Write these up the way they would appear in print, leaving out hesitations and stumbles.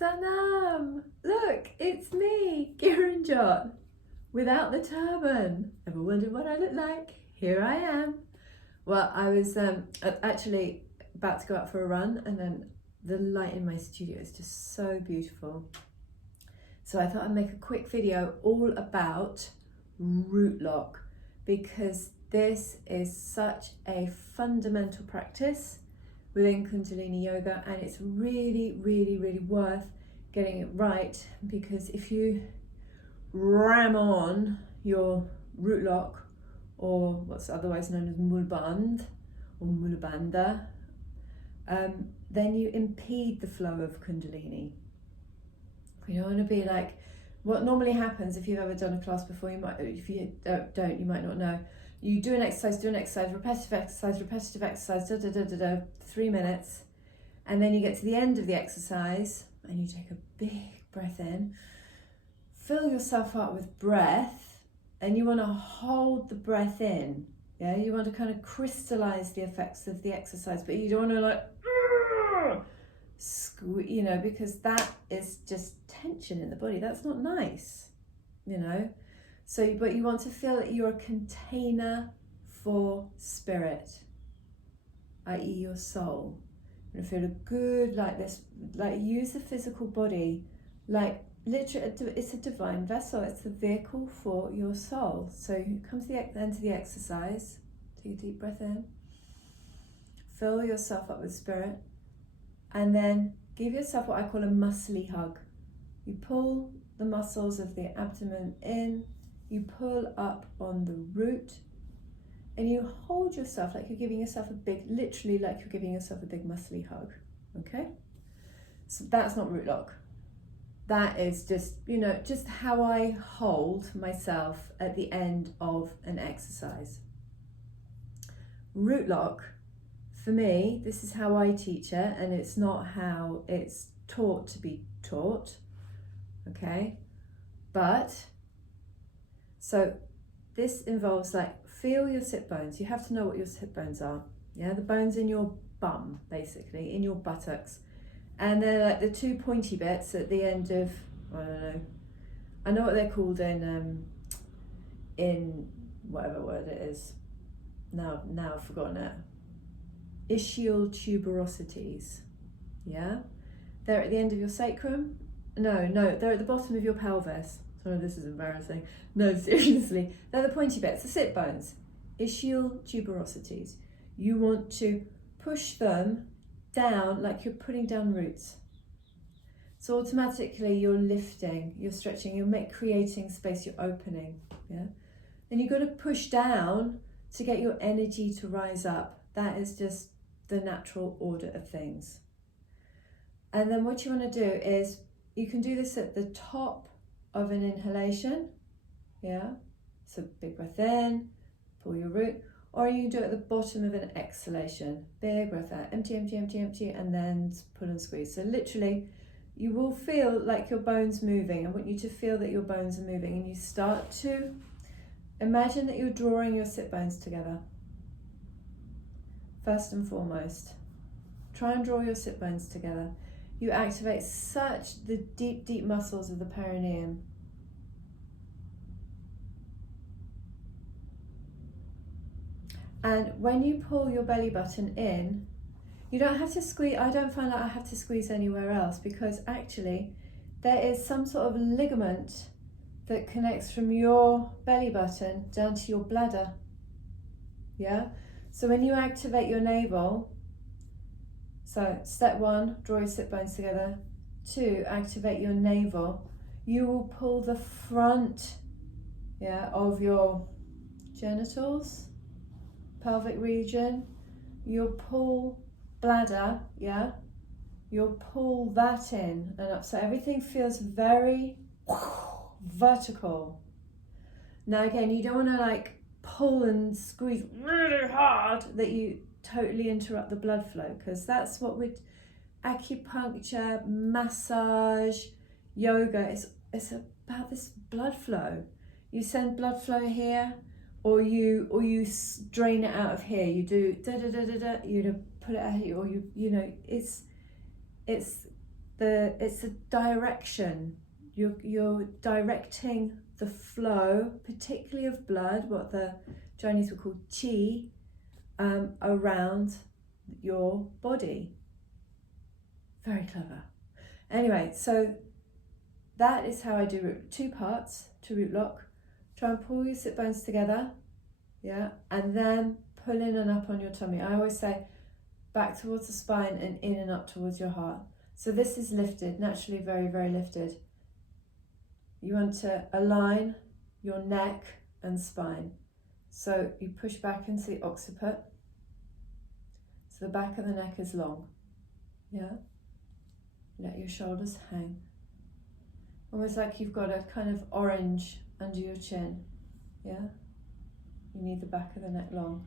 Sanam, look, it's me, Kiranjot, without the turban. Ever wondered what I look like? Here I am. Well, I was actually about to go out for a run, and then the light in my studio is just so beautiful. So I thought I'd make a quick video all about root lock, because this is such a fundamental practice within Kundalini Yoga, and it's really, really, really worth getting it right, because if you ram on your root lock, or what's otherwise known as Mulbhand or Mulbhanda, then you impede the flow of Kundalini. You don't want to be like, what normally happens if you've ever done a class before, you might, if you don't, you might not know. You do an exercise, repetitive exercise, 3 minutes, and then you get to the end of the exercise and you take a big breath in, fill yourself up with breath, and you want to hold the breath in. Yeah, you want to kind of crystallize the effects of the exercise, but you don't want to like, you know, because that is just tension in the body. That's not nice, you know. So, but you want to feel that you're a container for spirit, i.e. your soul. You feel good like this, like use the physical body, like literally it's a divine vessel. It's the vehicle for your soul. So you come to the end of the exercise, take a deep breath in, fill yourself up with spirit, and then give yourself what I call a muscly hug. You pull the muscles of the abdomen in, you pull up on the root, and you hold yourself like you're giving yourself a big, literally like you're giving yourself a big muscly hug, okay? So that's not root lock. That is just, you know, just how I hold myself at the end of an exercise. Root lock, for me, this is how I teach it, and it's not how it's taught to be taught, okay? But, so this involves like, feel your sit bones. You have to know what your sit bones are. Yeah, the bones in your bum, basically, in your buttocks. And they're like the two pointy bits at the end of, I know what they're called in whatever word it is. Now I've forgotten it. Ischial tuberosities. Yeah? They're at the end of your sacrum. No, they're at the bottom of your pelvis. Sorry, this is embarrassing. No, seriously. They're the pointy bits, the sit bones. Ischial tuberosities. You want to push them down like you're putting down roots. So automatically you're lifting, you're stretching, you're creating space, you're opening. Yeah. Then you've got to push down to get your energy to rise up. That is just the natural order of things. And then what you want to do is, you can do this at the top of an inhalation, yeah, so big breath in, pull your root, or you can do it at the bottom of an exhalation, big breath out, empty, and then pull and squeeze. So literally, you will feel like your bones moving. I want you to feel that your bones are moving, and you start to imagine that you're drawing your sit bones together. First and foremost, try and draw your sit bones together. You activate such the deep, deep muscles of the perineum. And when you pull your belly button in, you don't have to squeeze. I don't find that I have to squeeze anywhere else, because actually there is some sort of ligament that connects from your belly button down to your bladder. Yeah? So when you activate your navel, so step 1, draw your sit bones together. 2, activate your navel. You will pull the front, yeah, of your genitals, pelvic region. You'll pull bladder, yeah. You'll pull that in and up. So everything feels very vertical. Now again, you don't want to like pull and squeeze really hard that you totally interrupt the blood flow, because that's what with acupuncture, massage, yoga, it's about this blood flow. You send blood flow here, or you drain it out of here. You do da da da da da. You pull it out here, or you know it's it's a direction. You're directing the flow, particularly of blood, what the Chinese would call qi, around your body. Very clever. Anyway, so that is how I do root. 2 parts to root lock. Try and pull your sit bones together, yeah, and then pull in and up on your tummy. I always say back towards the spine and in and up towards your heart. So this is lifted, naturally very, very lifted. You want to align your neck and spine. So you push back into the occiput. So the back of the neck is long, yeah. Let your shoulders hang. Almost like you've got a kind of orange under your chin, yeah? You need the back of the neck long.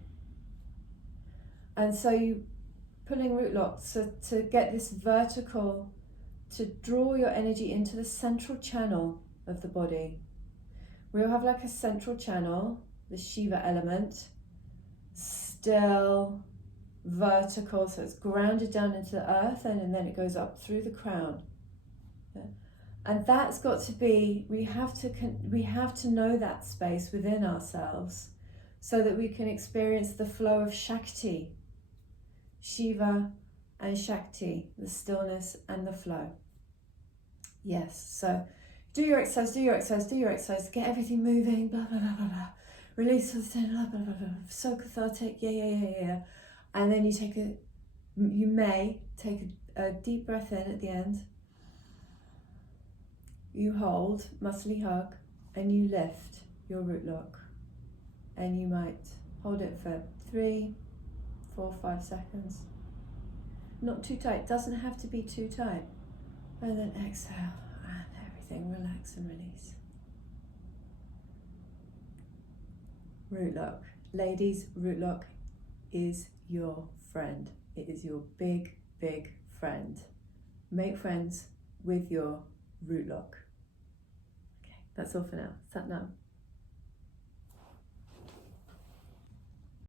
And so you pulling root lock, so to get this vertical, to draw your energy into the central channel of the body. We all have like a central channel, the Shiva element, still vertical, so it's grounded down into the earth, and then it goes up through the crown. Yeah. And that's got to be, we have to know that space within ourselves so that we can experience the flow of Shakti, Shiva and Shakti, the stillness and the flow. Yes, so do your exercise, get everything moving, blah, blah, blah, blah, blah. Release, blah, blah, blah, blah. So cathartic, yeah. And then you may take a deep breath in at the end. You hold, muscly hug, and you lift your root lock. And you might hold it for 3, 4, 5 seconds. Not too tight, doesn't have to be too tight. And then exhale, and everything relax and release. Root lock. Ladies, root lock is your friend. It is your big, big friend. Make friends with your root lock. Okay, that's all for now. Sat Nam.